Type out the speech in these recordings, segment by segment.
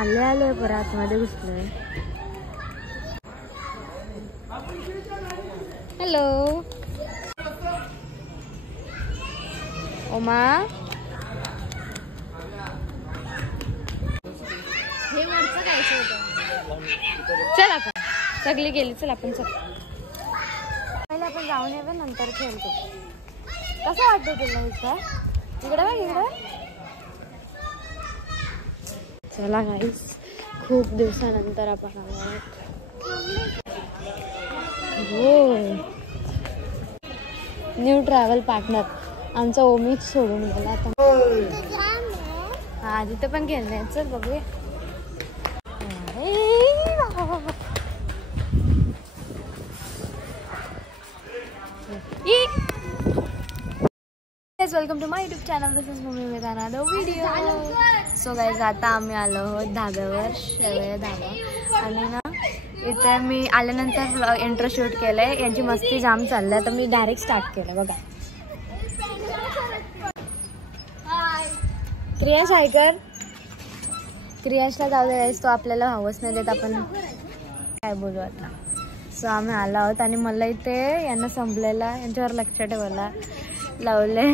आले आले परत मध्ये घुसलोय. हॅलो ओमा. हे वरचं खायचं होतं. चल आपण सगळी गेली. चल आपण चल पहिले आपण जाऊन येऊ नंतर खेळतो. कसं वाटतं तुला इथं? इकडे बघ इकडे. चला गाईस खूप दिवसानंतर आपण आलो आहोत. हो न्यू ट्रॅव्हल पार्टनर आमचा ओमीच सोडून गेला आता. हा तिथं पण खेळणे. चल बघूया. Welcome to my YouTube channel. This is mummy with another video. So guys आता आम्ही आलो आहोत धाब्यावर, शेवया धाबा. आणि ना इथे मी आल्यानंतर इंट्रो शूट केलंय. यांची मस्ती जाम चाललंय तर मी डायरेक्ट स्टार्ट केलं. बघा क्रियाश ऐकर. क्रियाशला जाऊ दे तो आपल्याला हवंच नाही देत. आपण काय बोलू आता. सो आम्ही आलो आहोत आणि मला इथे यांना संपलेला यांच्यावर लक्ष ठेवायला लावले.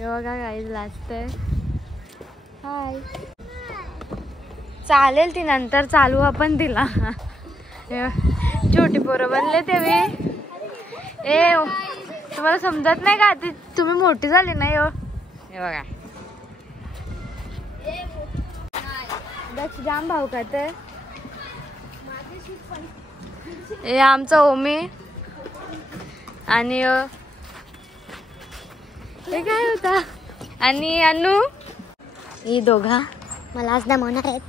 बघा गाईज लाजते. हाय चालेल ती नंतर चालू आपण तिला. छोटी पोरं बनले ते मी. ए तुम्हाला समजत नाही का? ती तुम्ही मोठी झाली नाही हो. हे बघा दक्ष जाम भाऊ का ते. हे आमचा ओमी आणि हे काय होता आणि अनु. ही दोघा मला आज दमवणार आहेत.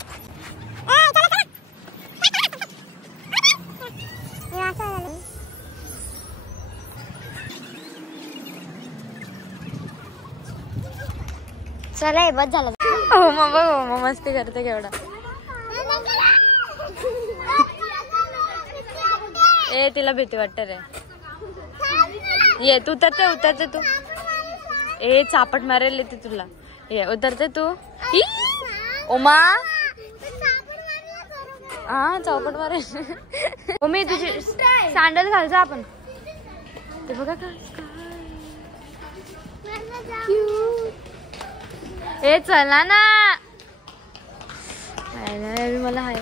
चला बस झालं. हो मग बघ मग मस्ती करते केवढा. ए तिला भीती वाटत रे. ये तू उतरते उतरते तू. ए चापट मारेल ती तुला. ये उतरते तू. ओमा हा चापट मारेल. ओमी तुझी सँडल घाल जा आपण. ते बघा का. ए चला ना. मला हाय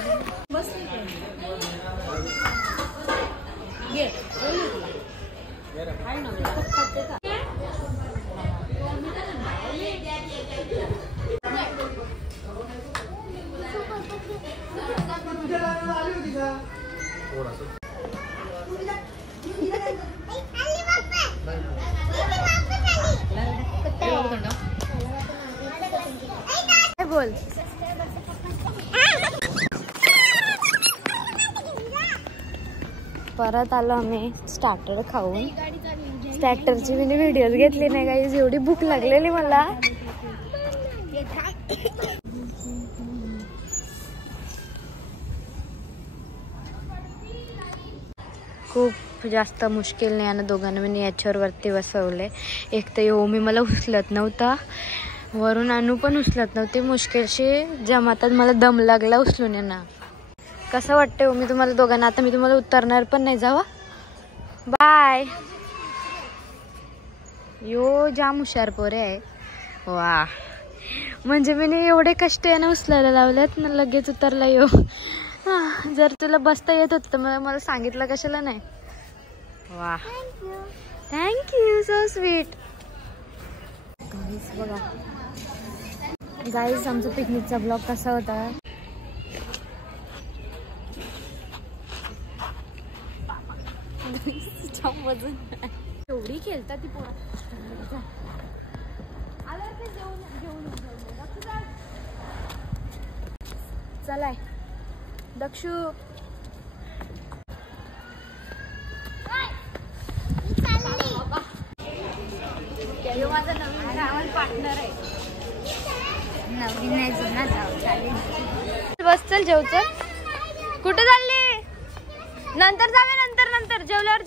बोल. परत आलो आम्ही स्टार्टर खाऊन. स्टार्टरची मी व्हिडिओज घेतली नाही गाईज. एवढी भूक लागलेली मला. खूप जास्त मुश्किलने यानं दोघांना मी याच्यावर वरती बसवले. एक तर ओमी मला उचलत नव्हता, वरून अनु पण उचलत नव्हती. मुश्किलशी जमातात मला दम लागला उचलून यांना. कसं वाटतंय ओमी तुम्हाला दोघांना? आता मी तुम्हाला उतरणार पण नाही. जावा बाय. यो जाम हुशार पोरे आहे. वा म्हणजे मी एवढे कष्ट यानं उचलायला लावलेत ना लगेच उतरला यो. जर तुला बसता येत होत तर मला सांगितलं कशाला नाही. वा थँक्यू सो स्वीट. बघा गाईज आमचा पिकनिकचा ब्लॉग कसा होता. एवढी खेळतात ती पोरं. चलाय दक्षू. माझा नवीन ट्रॅव्हल पार्टनर आहे. नवीन नाही जुना चालेल. बस चल जेव. चल कुठे चालली? नंतर जावे. नंतर जेवल्यावर.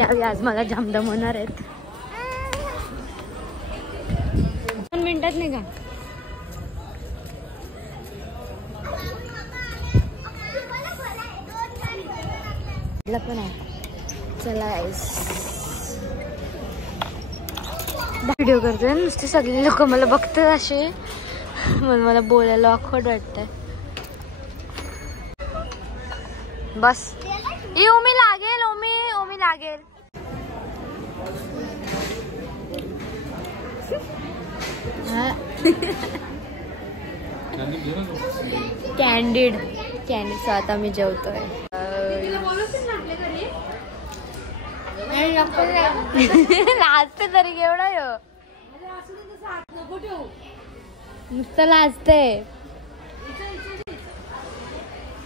यावी आज मला जाम दमवणार आहेत. 2 मिनिटात नाही का पण आहे. चला व्हिडिओ करतोय नुसते सगळे लोक मला बघतात असे म्हणून मला बोलायला ऑकवर्ड वाटतंय. बस ये ओमी लागेल ओमी लागेल. कॅन्डिड सो आता मी जेवतोय. लाजते तरी एवढा नुसतं लाजते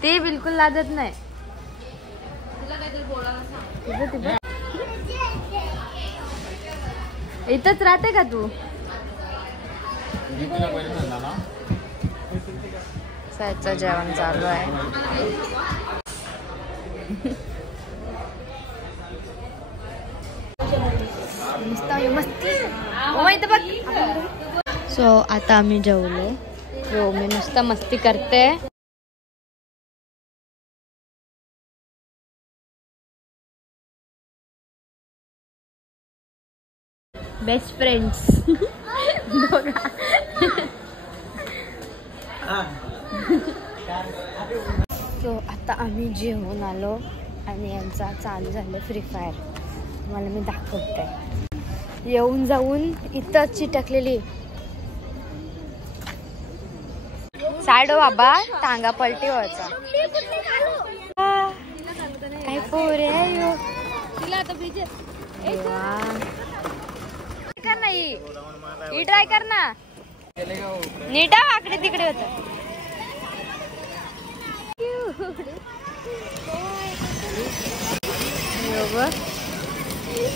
ते बिलकुल लाजत नाही. इथंच राहते का तू? सायचं जेवण चालू आहे. सो आता आम्ही जेवलो. हो मी नुसता मस्ती करते. बेस्ट फ्रेंड्स सो आता आम्ही जेवून आलो आणि यांचा चालू झालं फ्री फायर. मला मी दाखवते. येऊन जाऊन इथं चिटकलेली साइड बाबा टांगा पलटी व्हायचा. काय पोरे कर नाही ही ट्राय कर ना. नीट आकडे तिकडे होत.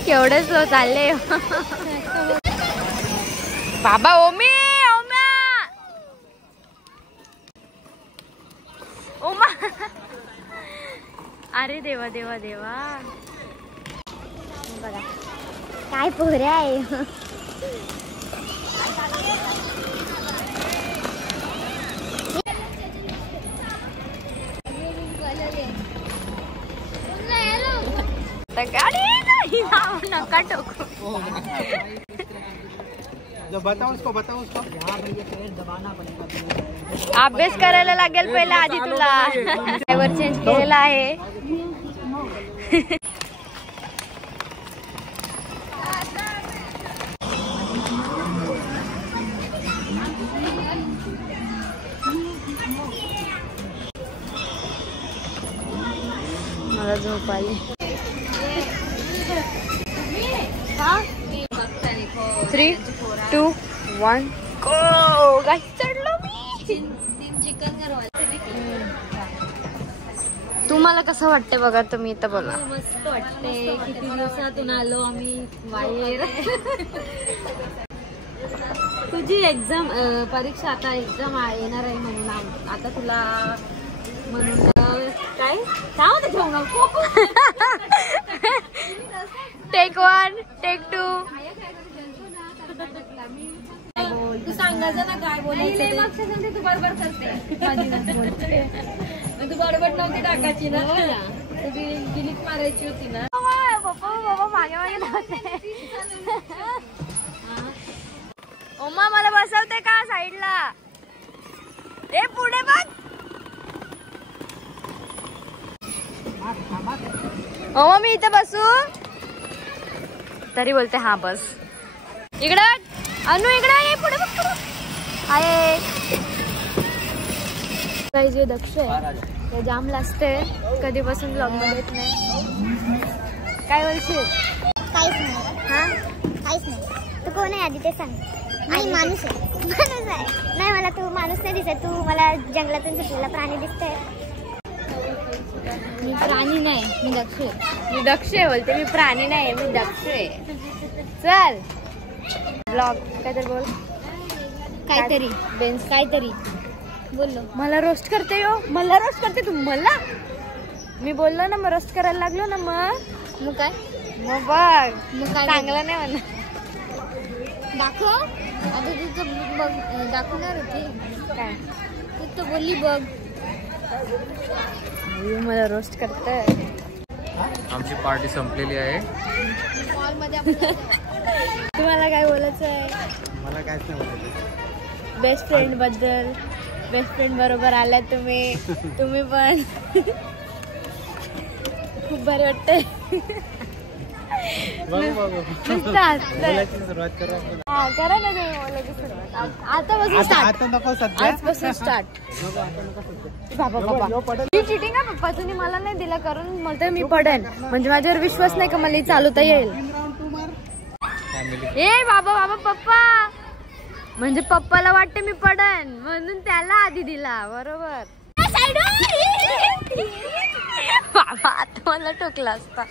केवढे स्लो चालले बाबा. ओमी ओमा अरे देवा देवा देवा. बघा काय पोरे आहे. गाड़ी नका टोको. बताओ उसको दबाना पड़ेगा. अभ्यास करायला लागेल पहिला आधी तुला. ड्रायव्हर चेंज केलेला आहे. मला झोप आली. 3, 2, 1 गो. गाईस चढलो मी. तुम्हाला कसं वाटतंय बघा तुम्ही इथं बोला. मस्त वाटते. किती दिवसातून आलो आम्ही बाहेर. तुझी एक्झाम परीक्षा आता एक्झाम येणार आहे म्हणून आता तुला म्हणून काय होतं घेऊन. Take 1 take 2. तू सांगायचं ना काय बोलायचं. तू बरोबर करते. तू बरोबर नव्हती टाकायची ना. डिलीट मारायची होती ना. बाबा मागे मागे धावते. ओमा मला बसवते का साईडला. ए पुढे बघ. ओमा मी इथे बसू तरी बोलते हा बस. इकडं अनु इकडं ये. पुढे बघ आहे. काही जे दक्ष आहे जाम लाजते. कधीपासून ब्लॉग मध्ये येत नाही. काय बोलशील? काहीच नाही. हा काहीच नाही. तू कोण आहे आधी ते सांग. मी माणूस आहे. माणूस आहे. नाही मला तू माणूस नाही दिसत. तू मला जंगलातून सुटलेला प्राणी दिसतोय. मी प्राणी नाही मी दक्ष आहे. मी दक्ष आहे बोलते. मी प्राणी नाही मी दक्ष आहे. चल ब्लॉग काहीतरी बोल. काहीतरी बेन्स काहीतरी बोललो. मला रोस्ट करते हो. मला रोस्ट करते तू. मला मी बोललो ना मग रोस्ट करायला लागलो ना. मग काय मग बघ मग काय चांगलं नाही म्हणा. दाखव आता तुझं बघ दाखवणार होती काय तू तर बोलली बघ. मला रोस्ट करत. आमची पार्टी संपलेली आहे. मॉलमध्ये आपण तुम्हाला काय बोलायचं आहे? मला काहीच नाही बोलायचं. बेस्ट फ्रेंड बद्दल. बेस्ट फ्रेंड बरोबर आल्या तुम्ही. तुम्ही पण खूप भारी वाटतंय. नुसतं हसतंय. सुरुवात करू आपण. हा करा ना तुम्ही बोलायची सुरुवात. आतापासून स्टार्ट. आता नको सध्या. आजपासून स्टार्ट. बाबा बाबा ही चिटिंग आहे पप्पा. तुम्ही मला नाही दिला करून म्हणते मी पडेन. म्हणजे माझ्यावर विश्वास नाही का मला ही चालवता येईल. ए बाबा बाबा पप्पा म्हणजे पप्पाला वाटते मी पडन म्हणून त्याला आधी दिला. बरोबर. बाबा आता मला टोकला असता.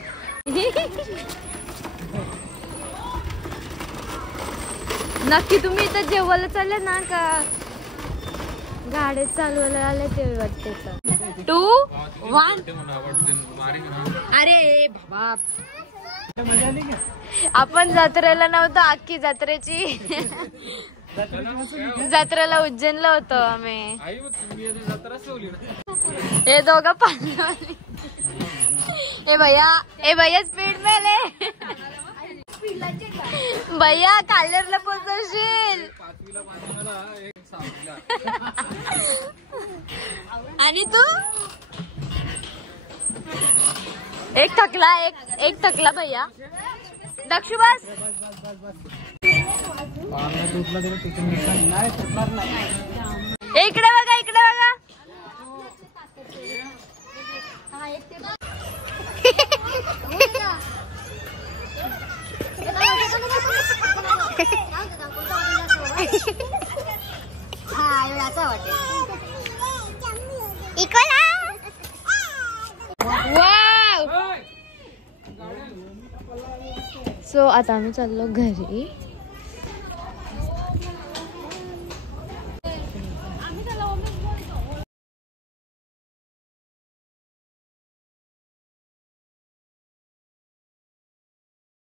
नक्की तुम्ही इथं जेवायला चालले ना का गाड्या चालवायला आले ते वाटते. 2, 1 अरे बाबा आपण जत्रेला नव्हतो. अख्खी जत्रेची जत्रेला उज्जैनला होतो आम्ही. हे दोघं पाहणं. ए भैया स्पीड मेले. भैया कालेरला पोहोचवशील. आणि तू एक थकला भैया. दक्षु बस. इकडे बघा इकडे बघा. सो आता आम्ही चाललो घरी.